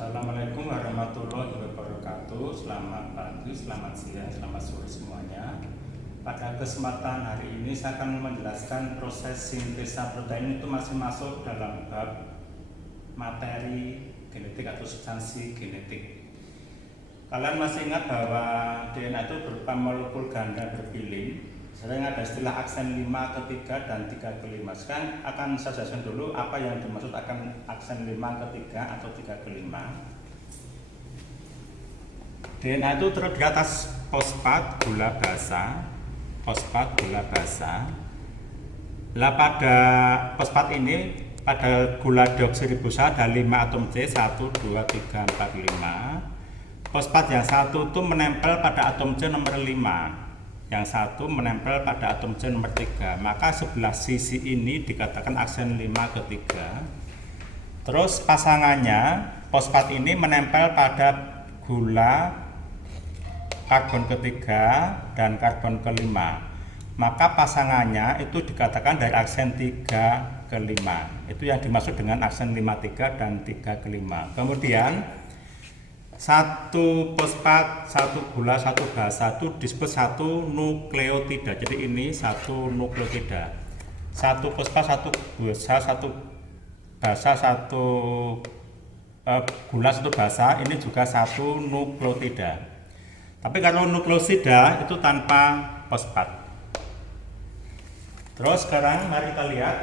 Assalamualaikum warahmatullahi wabarakatuh. Selamat pagi, selamat siang, selamat sore semuanya. Pada kesempatan hari ini saya akan menjelaskan proses sintesa protein itu masih masuk dalam bab materi genetik atau substansi genetik. Kalian masih ingat bahwa DNA itu berupa molekul ganda berpiling. Sering ada istilah aksen 5 ke 3 dan 3 ke 5. Sekarang akan saya jelaskan dulu apa yang dimaksud akan aksen 5 ke 3 atau 3 ke 5. DNA itu terdiri atas fosfat, gula basa, Lah pada fosfat ini, pada gula deoksiribosa ada 5 atom C, 1, 2, 3, 4, 5. Fosfat yang satu itu menempel pada atom C nomor 5. Yang satu menempel pada atom C nomor 3, maka sebelah sisi ini dikatakan aksen 5 ke 3. Terus pasangannya, fosfat ini menempel pada gula karbon ketiga dan karbon kelima, maka pasangannya itu dikatakan dari aksen 3 ke 5. Itu yang dimaksud dengan aksen 5 3 dan 3 ke 5. Kemudian satu fosfat, satu gula, satu basa itu disebut satu nukleotida. Jadi ini satu nukleotida. Satu fosfat, satu gula, satu basa, satu gula, satu basa, ini juga satu nukleotida. Tapi kalau nukleosida itu tanpa fosfat. Terus sekarang mari kita lihat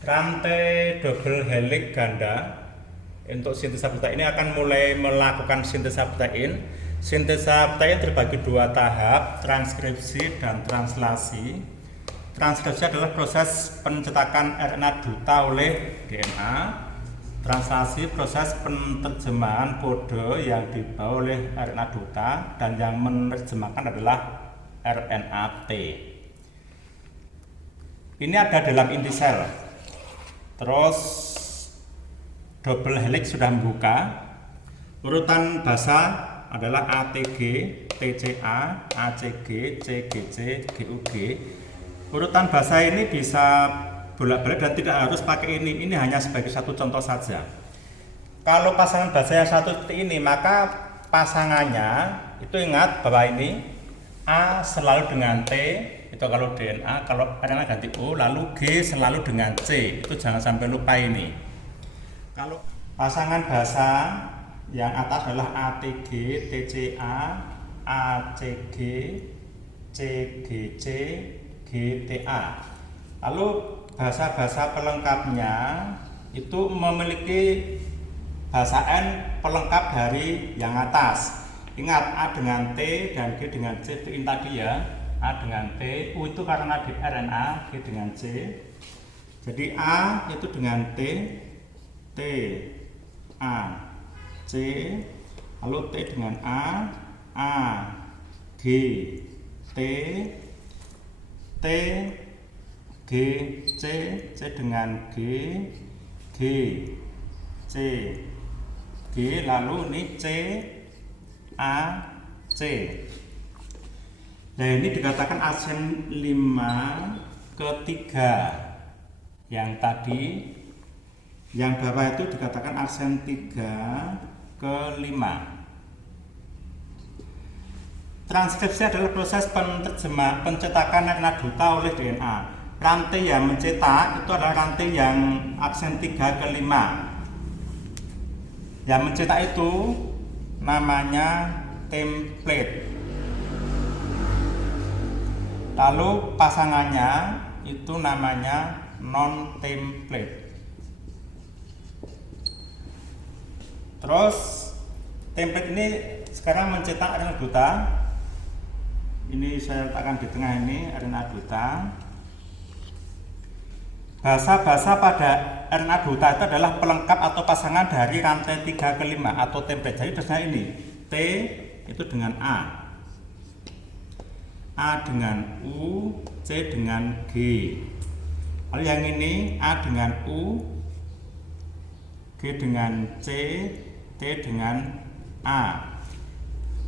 rantai double helix ganda. Untuk sintesa protein ini akan mulai melakukan sintesa protein. Sintesa protein terbagi dua tahap, transkripsi dan translasi. Transkripsi adalah proses pencetakan RNA duta oleh DNA. Translasi proses penerjemahan kode yang dibawa oleh RNA duta, dan yang menerjemahkan adalah RNA-T. Ini ada dalam inti sel. Terus double helix sudah membuka. Urutan basa adalah ATG, TCA, ACG, CGC, GUG. Urutan basa ini bisa bolak-balik dan tidak harus pakai ini. Ini hanya sebagai satu contoh saja. Kalau pasangan basa yang satu seperti ini, maka pasangannya itu ingat bahwa ini A selalu dengan T, itu kalau DNA, kalau RNA ganti O, lalu G selalu dengan C. Itu jangan sampai lupa ini. Kalau pasangan basa yang atas adalah ATG, TCA, ACG, CGC, GTA. Lalu basa-basa pelengkapnya itu memiliki basa N pelengkap dari yang atas. Ingat, A dengan T dan G dengan C itu ini tadi ya. A dengan T, U itu karena di RNA, G dengan C. Jadi A itu dengan T, T, A, C, lalu T dengan A, G, T, T, G, C, C dengan G, G, C, G, lalu ini C, A, C. Nah ini dikatakan aksen 5 ke 3. Yang tadi, yang bawah itu dikatakan aksen 3 ke 5. Transkripsi adalah proses pencetakan RNA duta oleh DNA. Rantai yang mencetak itu adalah rantai yang aksen 3 ke 5. Yang mencetak itu namanya template. Lalu pasangannya itu namanya non-template. Terus template ini sekarang mencetak RNA duta. Ini saya letakkan di tengah ini RNA duta. Basa-basa pada RNA duta itu adalah pelengkap atau pasangan dari rantai 3 ke 5 atau template. Jadi biasanya ini T itu dengan A dengan U, C dengan G. Lalu yang ini A dengan U, G dengan C, T dengan A,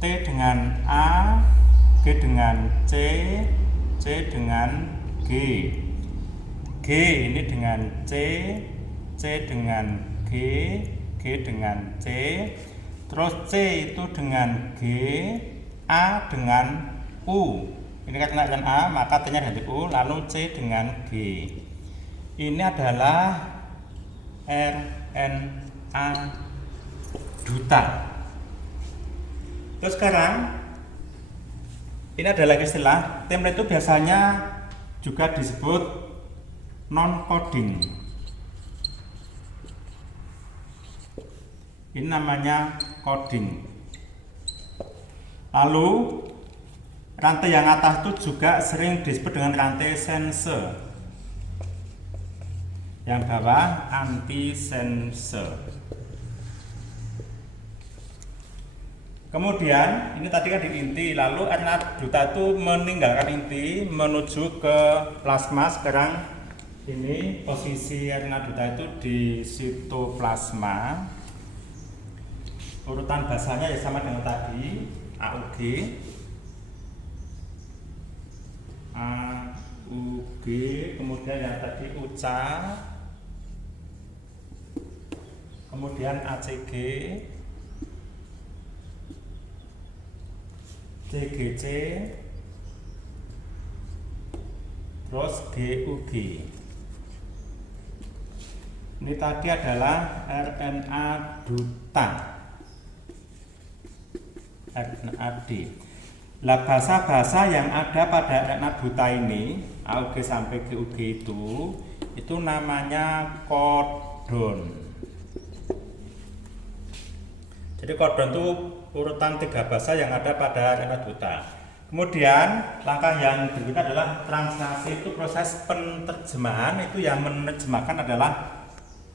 T dengan A, G dengan C, C dengan G, G ini dengan C, C dengan G, G dengan C, terus C itu dengan G, A dengan U. Ini kan dengan A, maka T-nya dari U, lalu C dengan G. Ini adalah RNA duta. Terus sekarang ini ada lagi istilah, template itu biasanya juga disebut non-coding. Ini namanya coding. Lalu rantai yang atas itu juga sering disebut dengan rantai sense. Yang bawah anti sense. Kemudian ini tadi kan di inti, lalu RNA duta itu meninggalkan inti menuju ke plasma. Sekarang ini posisi RNA duta itu di sitoplasma. Urutan basanya ya sama dengan tadi, AUG, AUG, kemudian yang tadi UCA, kemudian ACG, CGC, terus GUG. Ini tadi adalah RNA duta, RNAD. Lah bahasa-bahasa yang ada pada RNA duta ini, AUG sampai GUG itu namanya kodon. Jadi kodon itu urutan 3 bahasa yang ada pada RNA duta. Kemudian langkah yang berikutnya adalah translasi, itu proses penerjemahan, itu yang menerjemahkan adalah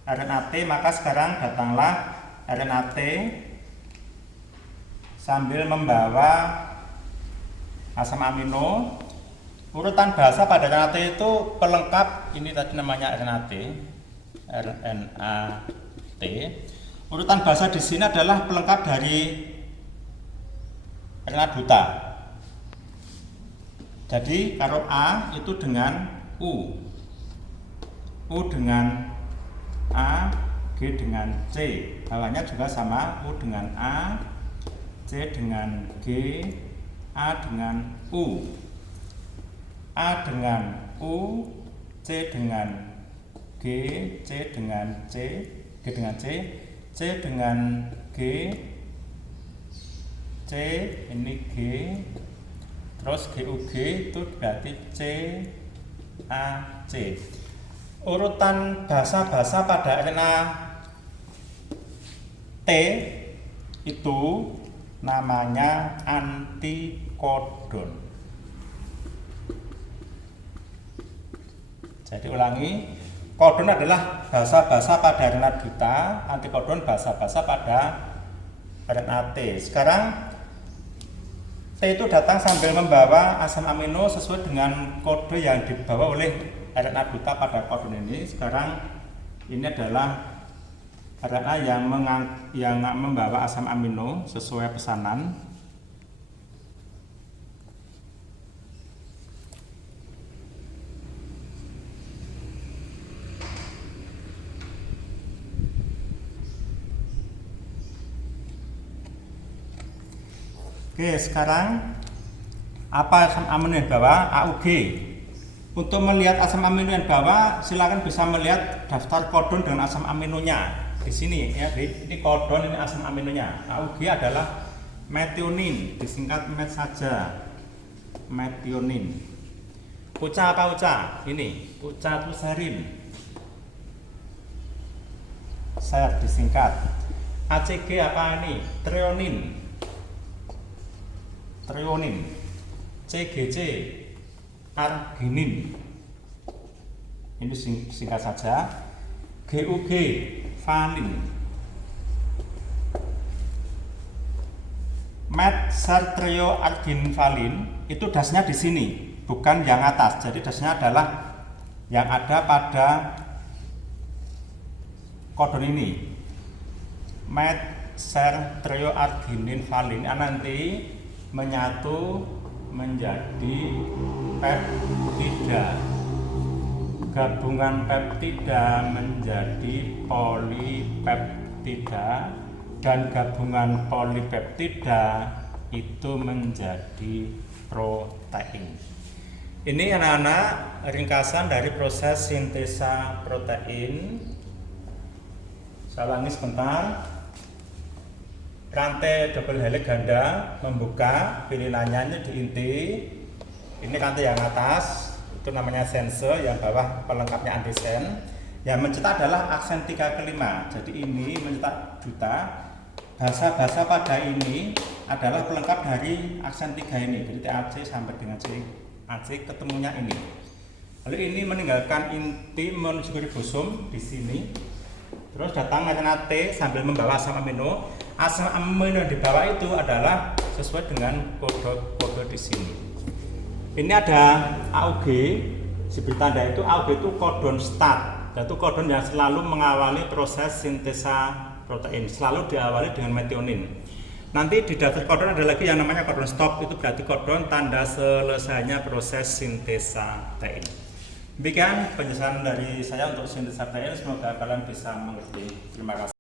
RNA-T. Maka sekarang datanglah RNA-T sambil membawa asam amino. Urutan bahasa pada RNA-T itu pelengkap, ini tadi namanya RNA-T, RNA-T. Urutan bahasa di sini adalah pelengkap dari RNA duta. Jadi kalau A itu dengan U, U dengan A, G dengan C, bawahnya juga sama, U dengan A, C dengan G, A dengan U, A dengan U, C dengan G, C dengan C, G dengan C, C dengan G, C ini G, terus GUG itu berarti C, A, C. Urutan bahasa-bahasa pada RNA T itu namanya antikodon. Jadi ulangi, kodon adalah bahasa-bahasa pada RNA duta, antikodon bahasa-bahasa pada RNA T. Sekarang T itu datang sambil membawa asam amino sesuai dengan kode yang dibawa oleh RNA duta pada kodon ini. Sekarang ini adalah RNA yang membawa asam amino sesuai pesanan. Oke, sekarang apa asam amino yang bawah? AUG. Untuk melihat asam amino yang bawah, silakan bisa melihat daftar kodon dengan asam aminonya di sini ya. Ini kodon, ini asam aminonya. AUG adalah metionin, disingkat met saja. Metionin. UCA apa UCA? Ini UCA itu serin. Ser disingkat. ACG apa ini? Treonin. Treonin. CGC arginin. Ini singkat saja. GUG valin. Met sertrio argin valin itu dasnya di sini, bukan yang atas. Jadi dasnya adalah yang ada pada kodon ini. Met sertrio arginin valin nanti menyatu menjadi peptida. gabungan peptida menjadi polipeptida, dan gabungan polipeptida itu menjadi protein. Ini anak-anak ringkasan dari proses sintesa protein. Saya ulangi sebentar. Rantai double helix ganda membuka pilinannya di inti. Ini rantai yang atas itu namanya sense, yang bawah pelengkapnya antisen. Yang mencetak adalah aksen 3 ke 5. Jadi ini mencetak juta. Basa-basa pada ini adalah pelengkap dari aksen 3 ini. Jadi TAC sampai dengan CAC ketemunya ini. Lalu ini meninggalkan inti menuju ke ribosom di sini. Terus datang metana T sambil membawa asam amino. Asam amino yang dibawa itu adalah sesuai dengan kode di sini. Ini ada AUG, diberi tanda itu AUG itu kodon start, yaitu kodon yang selalu mengawali proses sintesa protein, selalu diawali dengan metionin. Nanti di daftar kodon ada lagi yang namanya kodon stop, itu berarti kodon tanda selesainya proses sintesa protein. Demikian penjelasan dari saya untuk sintesa protein, semoga kalian bisa mengerti. Terima kasih.